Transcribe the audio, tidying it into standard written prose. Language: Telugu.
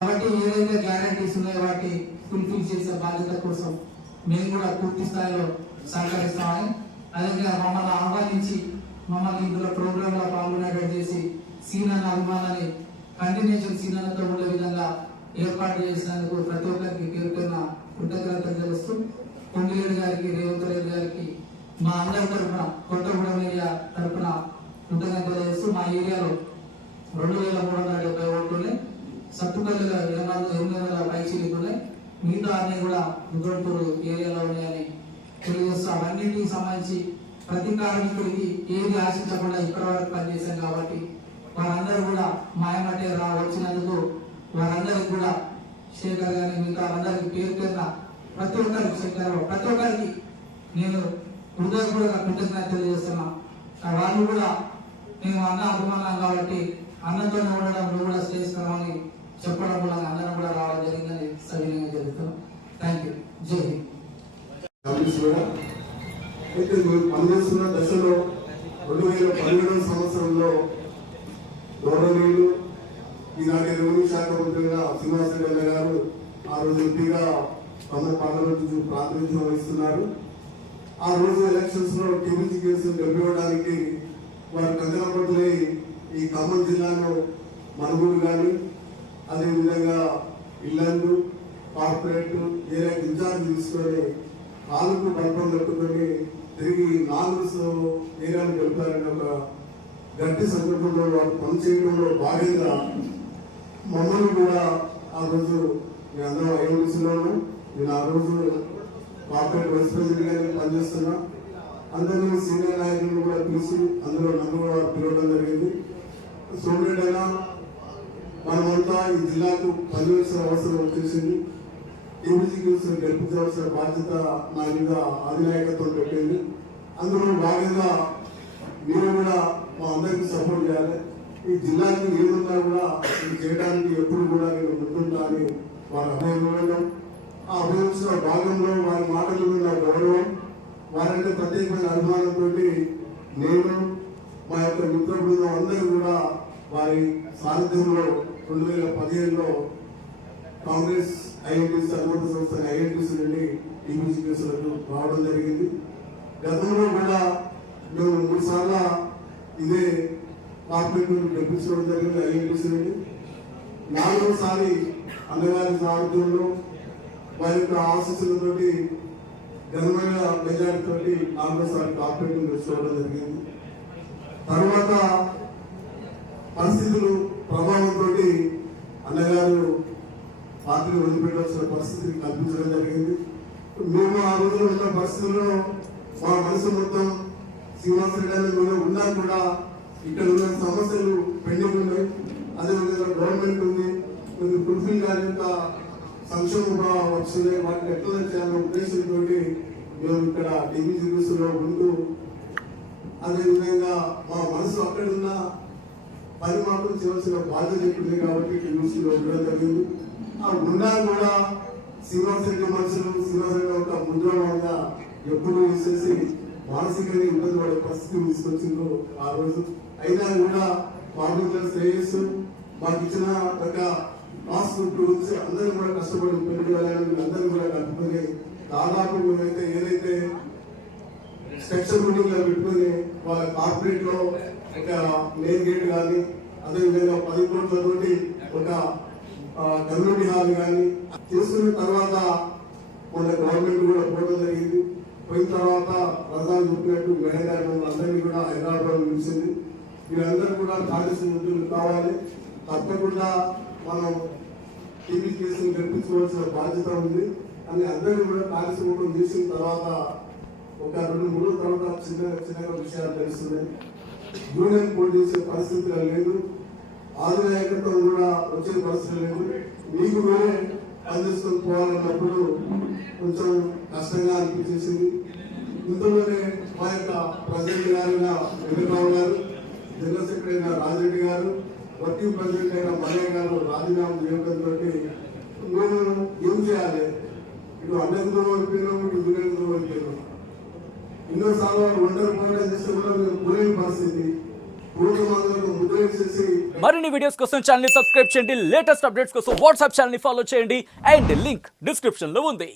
కాబట్టి ఏదైతే గ్యారంటీస్ ఉన్నాయో వాటి ఫుల్ఫిల్ చేసే బాధ్యత కోసం మేము కూడా పూర్తి స్థాయిలో సహకరిస్తామని, అదేవిధంగా మమ్మల్ని ఆహ్వానించి మమ్మల్ని ఇందులో ప్రోగ్రామ్ లో పాల్గొనేటట్టు చేసి సీనన్న అభిమానాన్ని కంటిన్యూషన్ సీనన్నతో ఉండే విధంగా ఏర్పాటు చేసినందుకు ప్రతి ఒక్కరికి పేరుకున్న కృతజ్ఞతలు తెలుస్తూ పొంగిలేడు గారికి, రేవంత్ రెడ్డి గారికి మా అందరి తరఫున కొత్తగూడెం ఏరియా తరఫున కృతజ్ఞతలు చేస్తూ మా ఏరియాలో 2370 ఓట్లున్నాయి, సత్తుపల్లిలో 800 పైచీలు ఉన్నాయి, మిగతా అన్ని కూడా ముద్రపూర్ ఏరియాలో ఉన్నాయని తెలియజేస్తూ అవన్నింటికి సంబంధించి ప్రతి కార్మికుడికి ఏది ఆశించకుండా ఇప్పటి వరకు పనిచేశాం కాబట్టి వారందరూ కూడా మాయమటే వచ్చినందుకు వారందరికి కూడా శేఖర్ గారిని మిగతా అందరికి పేరు పేరున ప్రతి ఒక్కరికి శేఖర్ ప్రతి ఒక్కరికి నేను హృదయపూర్వక కృతజ్ఞత తెలియజేస్తున్నా. వాళ్ళు కూడా మేము అన్న అభిమానం కాబట్టి అన్నతోనే ఉండడం నువ్వు కూడా శ్రేష్ఠమని చెప్పడం వల్ల అందరం కూడా రావడం జరిగిందని సవినయంగా జరుగుతున్నాం. Thank you. జై హింద్. అయితే పనిచేస్తున్న దశలో 2017 సంవత్సరంలో గౌరవనీయులు ఈనాటి రెవెన్యూ శాఖ మంత్రిగా శ్రీనివాసరెడ్డి గారు ఆ రోజు ఎంపీగా తమ పార్లమెంట్ ప్రాతినిధ్యం వహిస్తున్నారు. ఆ రోజు ఎలక్షన్స్ లో టీబీసీ కేసులు గెలిపించడానికి వారు కంకణపడుతున్న ఈ ఖమ్మం జిల్లాలో మనుగోలు కానీ అదేవిధంగా ఇల్లందు కార్పొరేట్ ఏరియా ఇన్ఛార్జ్ తీసుకొని కాలుకు బల్పం కట్టుకొని తిరిగి 4 ఏరియాలు గెలుపారని ఒక గట్టి సందర్భంలో వారు పనిచేయడంలో భాగంగా మమ్మల్ని కూడా ఆ రోజు నేను అందరం ఐఎంసీలోను నేను ఆ రోజు కార్పొరేట్ వైస్ ప్రెసిడెంట్ గా పనిచేస్తున్నా. అందరినీ సీనియర్ నాయకులను కూడా పిలిచి అందులో నన్ను కూడా పిలవడం జరిగింది. స్టూడెంట్ అయినా మనమంతా ఈ జిల్లాకు పనిచేసిన అవసరం వచ్చేసింది. టీబీసీ కేసులు గెలిపించవలసిన బాధ్యత నా మీద అధినాయకత్వం పెట్టింది. అందులో భాగంగా మీరు కూడా మా అందరికీ సపోర్ట్ చేయాలి. ఈ జిల్లాకి ఏమున్నా కూడా ఇది చేయడానికి ఎప్పుడు కూడా నేను ముందుంటా అని వారు అభినందన. ఆ అభినందించిన భాగంలో వారి మాటలు మీద గౌరవం, వారంటే ప్రత్యేకమైన అభిమానంతో నేను మా యొక్క మిత్ర బృందం అందరూ కూడా వారి సారథ్యంలో 2015లో కాంగ్రెస్ ఐఎన్టీసీ అనుమతి సంస్థ ఐఎన్టీసీ నుండి టీబీసీ కేసులకు రావడం జరిగింది. గతంలో కూడా మేము 3 సార్లు ఇదే కార్పొరేట్ నుండి గెలిపించడం జరిగింది ఐఎన్టీసీ నుండి. 4వసారి అన్నగారి సారథ్యంలో వారి యొక్క ఆశీస్సులతోటి ఘనమైన మెజార్టీతో 4వసారి కార్పొరేట్ నుండి వచ్చి జరిగింది. తర్వాత పరిస్థితులు ప్రభావంతో అన్నగారు పార్టీని వదిలిపెట్టాల్సిన పరిస్థితిని కల్పించడం జరిగింది. మేము ఆ రోజులో ఉన్న పరిస్థితుల్లో మా మనసు మొత్తం శ్రీనివాసరెడ్డి మీద ఉన్నా కూడా ఇక్కడ ఉన్న సమస్యలు పెండింగ్ ఉన్నాయి. అదేవిధంగా గవర్నమెంట్ ఉంది, కొన్ని ఫుల్ఫిల్ కాని సంక్షేమ వచ్చినాయి, వాటిని ఎట్లా చేయాలనే ఉద్దేశంతో మేము ఇక్కడ టీబీసీ కేసులో ఉంటూ అదేవిధంగా మా మనసు అక్కడున్న పని మాత్రం చేయాల్సిన బాధ్యత చెప్పింది కాబట్టి టీబీసీలో ఉండడం జరిగింది. ఆ ఉన్నా కూడా శ్రీనివాసరెడ్డి మనుషులు శ్రీనివాసరెడ్డి ఒక ముద్రగా ఎప్పుడు వేసేసి మానసికంగా ఇబ్బంది పడే పరిస్థితి తీసుకొచ్చిందో ఆ రోజు. అయినా కూడా కార్మికుల శ్రేయస్సు మాకు ఇచ్చిన ఒక హాస్పిటల్ గురించి అందరూ కూడా కష్టపడి పెట్టుకోవాలని అందరూ కూడా కట్టుకుని దాదాపు మేమైతే ఏదైతే స్ట్రక్చర్ మీటింగ్ లో పెట్టుకుని వాళ్ళ కార్పొరేట్ లో ఒక మెయిన్ గేట్ కానీ అదేవిధంగా 10 కోట్లతోటి ఒక కమ్యూనిటీ హాల్ కానీ తీసుకున్న తర్వాత మన గవర్నమెంట్ కూడా పోవడం జరిగింది. పోయిన తర్వాత ప్రధాని చెప్పినట్టు మేడం గారు అందరినీ కూడా హైదరాబాద్ పిలిచింది. వీళ్ళందరూ కూడా కార్యక్రమాలు కావాలి, తప్పకుండా మనం టీబీ కేసులు గెలిపించుకోవాల్సిన బాధ్యత ఉంది అని అందరినీ కూడా కార్యక్రమం చేసిన తర్వాత ఒక 2-3 తర్వాత చిన్నగా విషయాలు తెలుస్తున్నాయి. యూనియన్ పోటీ చేసే పరిస్థితి లేదు, ఆధునికత్వం కూడా వచ్చే పరిస్థితి లేదు. మీకు వేరే పనిచేసుకొని పోవాలన్నప్పుడు కొంచెం కష్టంగా అనిపించేసింది. ఇందులోనే మా యొక్క ప్రెసిడెంట్ గారైన వెంకటరావు గారు, జనరల్ సెక్రటరీ అయిన రాజిరెడ్డి గారు, వర్కింగ్ ప్రెసిడెంట్ అయిన మల్లయ్య గారు రాజీనామా చేయడంతో మేము ఏం చేయాలి, ఇటు అన్నెందుకు అయిపోయినాము, ఇటు దుర్గందుకు అయిపోయినాము. ఎన్నోసార్లు ఒంటరి పోరాటం చేస్తే కూడా మేము పోలేని పరిస్థితి. పూర్వ ముద్ర వేసేసి మరిన్ని వీడియోస్ కోసం ఛానల్ ని సబ్స్క్రైబ్ చేయండి, లేటెస్ట్ అప్డేట్స్ కోసం వాట్సాప్ ఛానల్ ని ఫాలో చేయండి అండ్ లింక్ డిస్క్రిప్షన్ లో ఉంది.